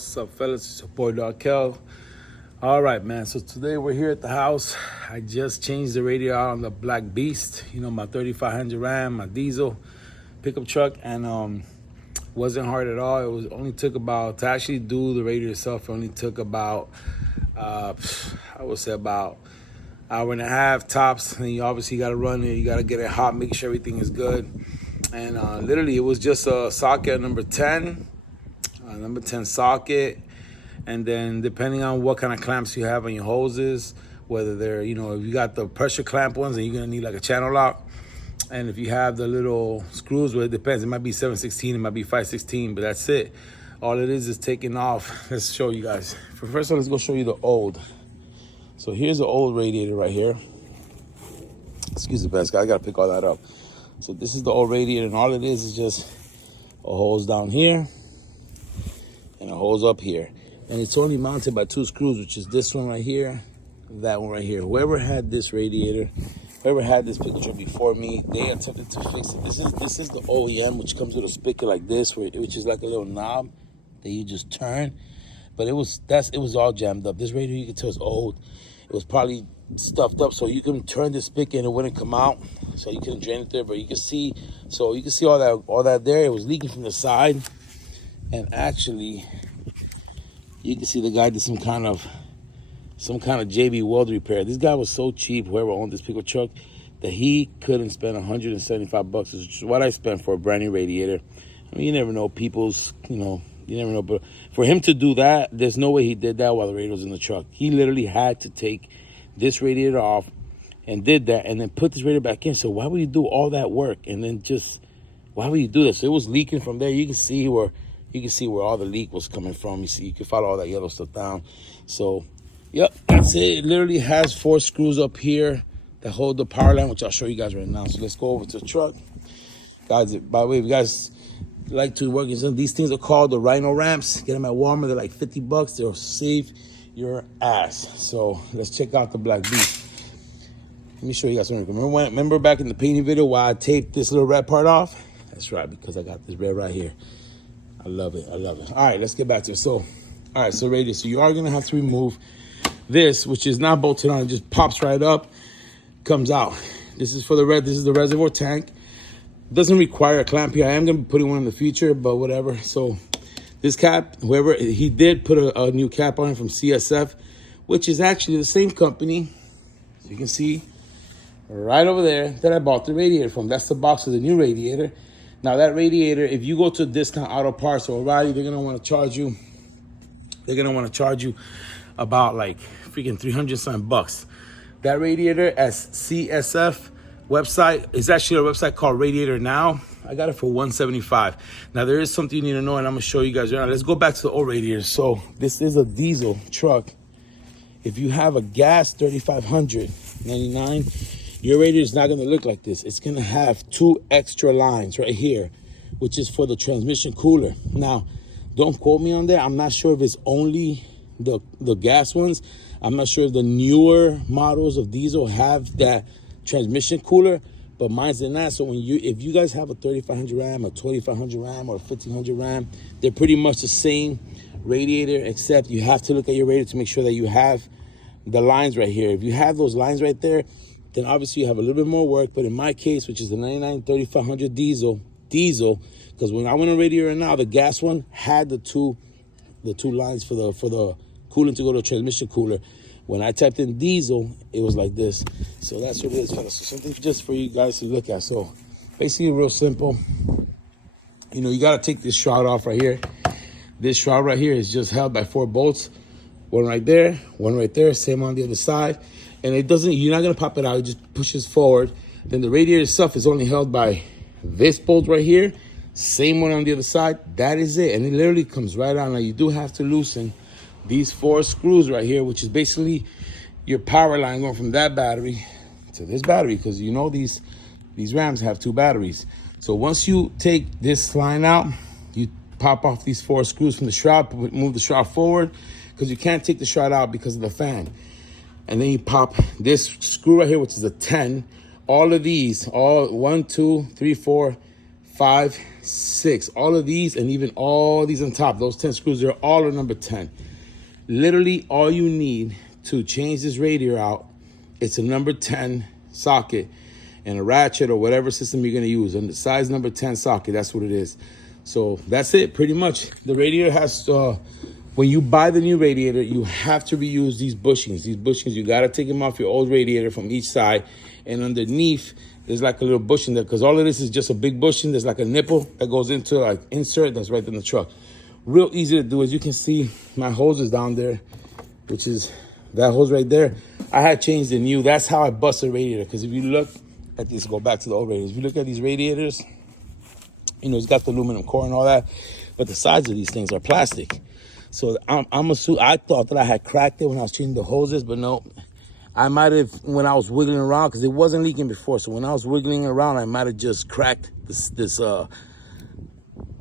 What's up, fellas? It's your boy Darkel. All right, man. So today we're here at the house. I just changed the radiator out on the Black Beast. You know, my 3500 Ram, my diesel pickup truck, and wasn't hard at all. It was only took about to actually do the radiator itself. It only took about I would say about hour and a half tops. And you obviously got to run it. You got to get it hot, make sure everything is good. And literally, it was just a socket number 10 socket. And then depending on what kind of clamps you have on your hoses, whether they're, you know, if you got the pressure clamp ones, then you're going to need like a channel lock. And if you have the little screws, well, it depends. It might be 7/16, it might be 5/16, but that's it. All it is taking off. Let's show you guys. First, let's go show you the old. So here's the old radiator right here. Excuse the best guy, I got to pick all that up. So this is the old radiator, and all it is just a hose down here and a hose up here. And it's only mounted by 2 screws, which is this one right here, that one right here. Whoever had this radiator, whoever had this picture before me, they attempted to fix it. This is the OEM, which comes with a spigot like this, which is like a little knob that you just turn. But it was all jammed up. This radiator, you can tell, is old. It was probably stuffed up, so you can turn the spigot and it wouldn't come out, so you couldn't drain it there. But you can see, all that there. It was leaking from the side, and actually, you can see the guy did some kind of JB Weld repair. This guy was so cheap, whoever owned this pickup truck, that he couldn't spend $175, which is what I spent for a brand new radiator. I mean, you never know, you never know. But for him to do that, there's no way he did that while the radiator was in the truck. He literally had to take this radiator off and did that, and then put this radiator back in. So why would you do all that work and then why would you do this? So it was leaking from there. You can see where all the leak was coming from. You can follow all that yellow stuff down. So, yep, that's it. It literally has 4 screws up here that hold the power line, which I'll show you guys right now. So let's go over to the truck. Guys, by the way, if you guys like to work in some, these things are called the Rhino ramps. Get them at Walmart. They're like $50. They'll save your ass. So let's check out the Black Beast. Let me show you guys something. Remember back in the painting video why I taped this little red part off? That's right, because I got this red right here. I love it. All right, let's get back to it. So, all right, so radiator. So you are gonna have to remove this, which is not bolted on. It just pops right up, comes out. This is for the red. This is the reservoir tank. Doesn't require a clamp here. I am gonna be putting one in the future, but whatever. So this cap, he did put a new cap on it from CSF, which is actually the same company. So you can see right over there that I bought the radiator from. That's the box of the new radiator. Now that radiator, if you go to Discount Auto Parts or O'Reilly, they're gonna want to charge you. They're gonna want to charge you about like freaking 300 something bucks. That radiator at CSF website is actually a website called Radiator Now. I got it for $175. Now there is something you need to know, and I'm gonna show you guys right now. Let's go back to the old radiator. So this is a diesel truck. If you have a gas 3599. Your radiator is not going to look like this. It's going to have 2 extra lines right here, which is for the transmission cooler. Now, don't quote me on that. I'm not sure if it's only the gas ones. I'm not sure if the newer models of diesel have that transmission cooler, but mine's not. So if you guys have a 3500 Ram, a 2500 Ram, or a 1500 Ram, they're pretty much the same radiator, except you have to look at your radiator to make sure that you have the lines right here. If you have those lines right there, then obviously you have a little bit more work. But in my case, which is the 99 3500 diesel, because when I went on radiator now, the gas one had the two lines for the coolant to go to the transmission cooler. When I typed in diesel, it was like this. So that's what it is, fellas. So something just for you guys to look at. So basically real simple. You know, you got to take this shroud off right here. This shroud right here is just held by 4 bolts. One right there, same on the other side. And you're not gonna pop it out, it just pushes forward. Then the radiator itself is only held by this bolt right here, same one on the other side. That is it, and it literally comes right out. Now you do have to loosen these 4 screws right here, which is basically your power line going from that battery to this battery, because you know these Rams have 2 batteries. So once you take this line out, you pop off these 4 screws from the shroud, move the shroud forward, because you can't take the shroud out because of the fan. And then you pop this screw right here, which is a 10. All of these, 1, 2, 3, 4, 5, 6. All of these and even all these on top, those 10 screws, they're all are number 10. Literally all you need to change this radiator out, it's a number 10 socket and a ratchet or whatever system you're gonna use. And the size number 10 socket, that's what it is. So that's it, pretty much. The radiator has, when you buy the new radiator, you have to reuse these bushings. These bushings, you gotta take them off your old radiator from each side. And underneath, there's like a little bushing there, because all of this is just a big bushing. There's like a nipple that goes into like insert that's right in the truck. Real easy to do. As you can see, my hose is down there, which is that hose right there. I had changed the new. That's how I bust a radiator. Because if you look at this, go back to the old radiators. If you look at these radiators, you know, it's got the aluminum core and all that, but the sides of these things are plastic. So I thought that I had cracked it when I was changing the hoses, but no. I might have, when I was wiggling around, because it wasn't leaking before. So when I was wiggling around, I might have just cracked this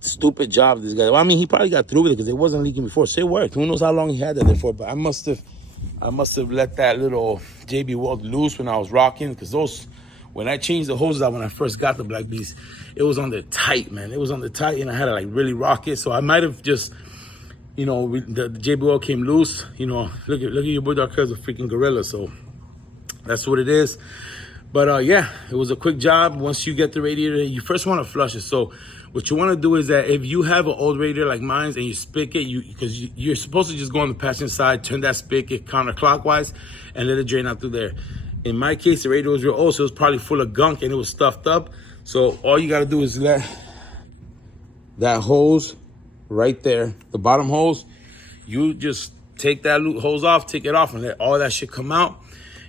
stupid job this guy. Well, I mean, he probably got through with it because it wasn't leaking before. So it worked. Who knows how long he had that there for? But I must have let that little JB Weld loose when I was rocking, because when I changed the hoses out when I first got the Black Beast, it was on the tight, man. It was on the tight, and I had to like really rock it. So I might have just, you know, the JBL came loose. You know, look at your boy Dark Cuz a freaking gorilla. So that's what it is. But yeah, it was a quick job. Once you get the radiator, you first want to flush it. So what you want to do is that if you have an old radiator like mine and you spigot, because you're supposed to just go on the passenger side, turn that spigot counterclockwise, and let it drain out through there. In my case, the radiator was real old, so it was probably full of gunk and it was stuffed up. So all you got to do is let that hose right there, the bottom hose, you just take that hose off, take it off, and let all that shit come out.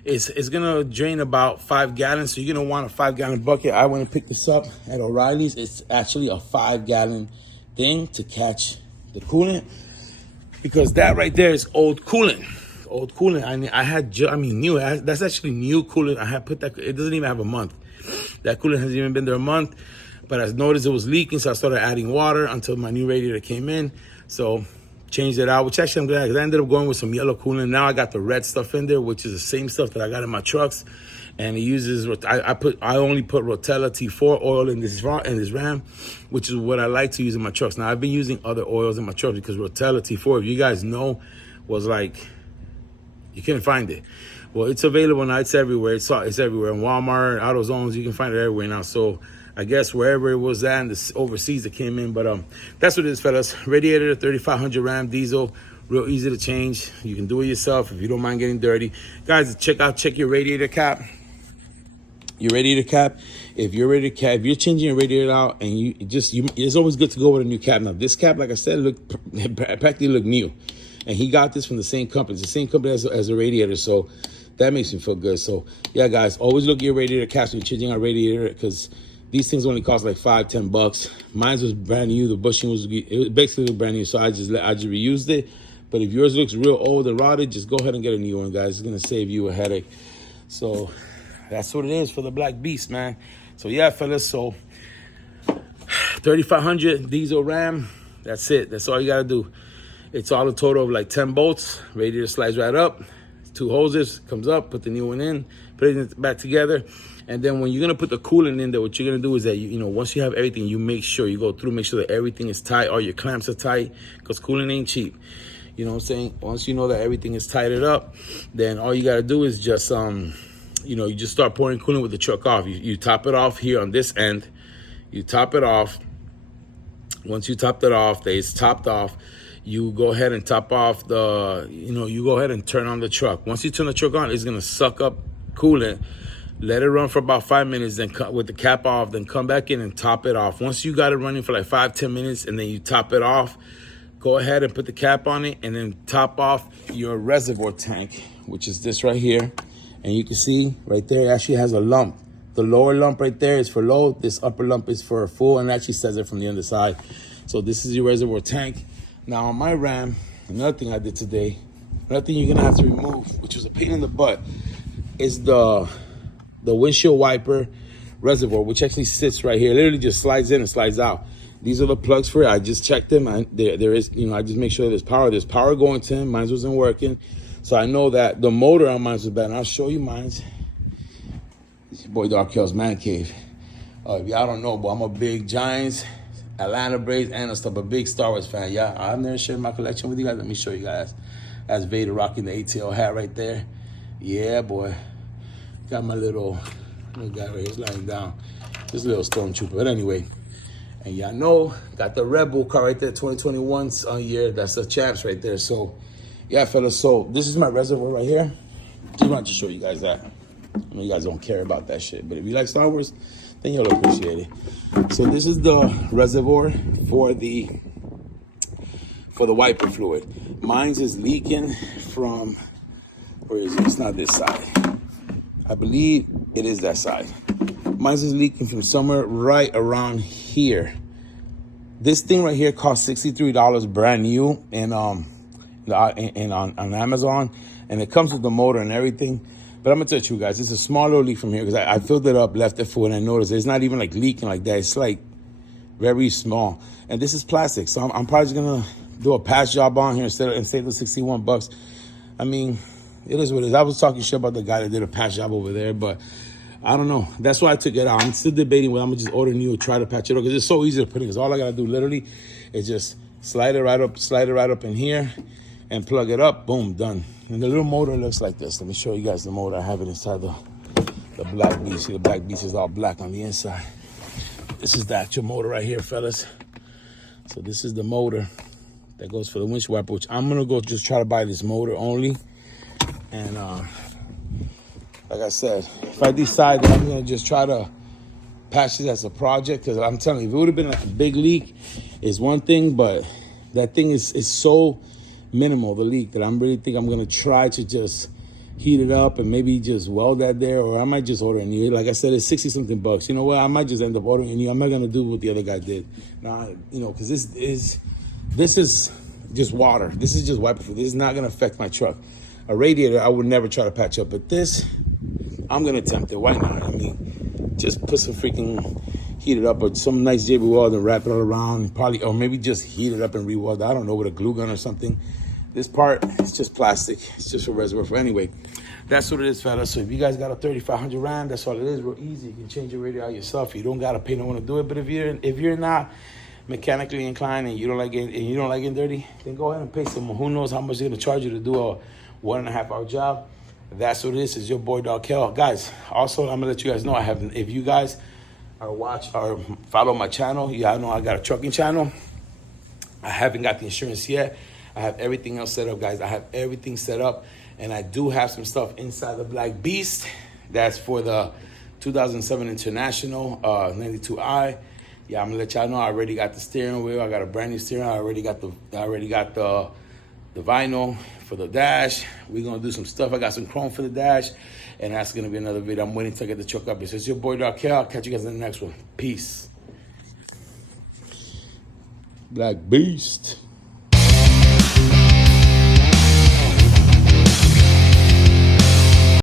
It's gonna drain about 5 gallons, so you're gonna want a 5-gallon bucket. I went and picked this up at O'Reilly's. It's actually a 5-gallon thing to catch the coolant, because that right there is old coolant. Old coolant. New. That's actually new coolant. I had put that. It doesn't even have a month. That coolant hasn't even been there a month. But I noticed it was leaking, so I started adding water until my new radiator came in. So changed it out, which actually I'm glad, because I ended up going with some yellow coolant. Now I got the red stuff in there, which is the same stuff that I got in my trucks. And it uses, I only put Rotella T4 oil in this Ram, which is what I like to use in my trucks. Now I've been using other oils in my trucks, because Rotella T4, if you guys know, was like, you couldn't find it. Well, it's available now. It's everywhere. It's everywhere. In Walmart, AutoZones, you can find it everywhere now. So I guess wherever it was at, and the overseas it came in. But that's what it is, fellas. Radiator 3500 Ram diesel, real easy to change. You can do it yourself if you don't mind getting dirty. Guys, check your radiator cap. Your radiator cap. If you're changing your radiator out, and it's always good to go with a new cap. Now this cap, like I said, practically looked new, and he got this from the same company. It's the same company as a radiator, so that makes me feel good. So yeah, guys, always look at your radiator caps when you're changing our radiator, because these things only cost like $5-10. Mine was brand new. The bushing was basically brand new, so I just reused it. But if yours looks real old and rotted, just go ahead and get a new one, guys. It's gonna save you a headache. So that's what it is for the Black Beast, man. So yeah, fellas. So 3500 diesel Ram. That's it. That's all you gotta do. It's all a total of like 10 bolts. Radiator slides right up. 2 hoses, comes up, put the new one in, put it back together. And then when you're gonna put the coolant in there, what you're gonna do is that, you know, once you have everything, you make sure you go through, make sure that everything is tight, all your clamps are tight, because coolant ain't cheap. You know what I'm saying? Once you know that everything is tighted up, then all you gotta do is just, you know, you just start pouring coolant with the truck off. You top it off here on this end. You top it off. Once you topped it off, it's topped off, you go ahead and top off you go ahead and turn on the truck. Once you turn the truck on, it's gonna suck up coolant. Let it run for about 5 minutes, then with the cap off, then come back in and top it off. Once you got it running for like 5-10 minutes, and then you top it off, go ahead and put the cap on it, and then top off your reservoir tank, which is this right here. And you can see right there, it actually has a lump. The lower lump right there is for low. This upper lump is for full, and it actually says it from the underside. So this is your reservoir tank. Now on my Ram, another thing I did today, another thing you're gonna have to remove, which was a pain in the butt, is the windshield wiper reservoir, which actually sits right here. It literally just slides in and slides out. These are the plugs for it. I just checked them. There is, you know, I just make sure there's power. There's power going to them. Mine wasn't working. So I know that the motor on mine was bad. And I'll show you mine. It's your boy Dark Hill's Man Cave. If y'all don't know, but I'm a big Giants, Atlanta Braves, and a big Star Wars fan. Yeah, I've never shared my collection with you guys. Let me show you guys. That's Vader rocking the ATL hat right there. Yeah, boy. Got my little guy right here. He's lying down. This little stormtrooper. But anyway, and y'all know, got the Red Bull car right there, 2021 year. That's the champs right there. So, yeah, fellas. So this is my reservoir right here. Just wanted to show you guys that. I know you guys don't care about that shit, but if you like Star Wars, then you'll appreciate it. So this is the reservoir for the wiper fluid. Mine's is leaking from, where is it? It's not this side. I believe it is that side. Mine's is leaking from somewhere right around here. This thing right here costs $63 brand new on Amazon, and it comes with the motor and everything. But I'm gonna tell you guys, it's a small little leak from here because I filled it up, left it full, and I noticed it's not even like leaking like that. It's like very small, and this is plastic, so I'm probably just gonna do a patch job on here instead of the $61. I mean, it is what it is. I was talking shit about the guy that did a patch job over there, but I don't know. That's why I took it out. I'm still debating whether I'm gonna just order new or try to patch it up because it's so easy to put in. Because all I gotta do literally is just slide it right up in here, and plug it up. Boom, done. And the little motor looks like this. Let me show you guys the motor. I have it inside the black beast. See, the black beast is all black on the inside. This is the actual motor right here, fellas. So this is the motor that goes for the windshield wiper, which I'm gonna go just try to buy this motor only. And like I said, if I decide that I'm gonna just try to patch it as a project, because I'm telling you, if it would have been like a big leak, is one thing, but that thing is so minimal, the leak, that I'm really think I'm gonna try to just heat it up and maybe just weld that there, or I might just order a new. Like I said, it's 60 something bucks. You know what? I might just end up ordering a new. I'm not gonna do what the other guy did. Now, you know, because this is just water. This is just wiper fluid. This is not gonna affect my truck. A radiator, I would never try to patch up, but this, I'm gonna attempt it. Why not? I mean, just put some freaking, heat it up, or some nice JB weld and wrap it all around, probably, or maybe just heat it up and re-weld it. I don't know, with a glue gun or something. This part, it's just plastic. It's just a reservoir. For anyway, that's what it is, fellas. So if you guys got a 3500 Ram, that's all it is. Real easy. You can change your radio out yourself. You don't gotta pay no one to do it. But if you're not mechanically inclined and you don't like getting dirty, then go ahead and pay someone. Who knows how much they're gonna charge you to do a 1.5 hour job. That's what it is. It's your boy Dog Kel. Guys, also I'm gonna let you guys know, if you guys are follow my channel, y'all know I got a trucking channel. I haven't got the insurance yet. I have everything else set up, guys. I have everything set up, and I do have some stuff inside the Black Beast. That's for the 2007 International 92i. Yeah, I'm gonna let y'all know. I already got the steering wheel. I got a brand new steering. I already got the vinyl for the dash. We're gonna do some stuff. I got some chrome for the dash, and that's gonna be another video. I'm waiting to get the truck up. It's your boy Dark Kel. I'll catch you guys in the next one. Peace. Black Beast.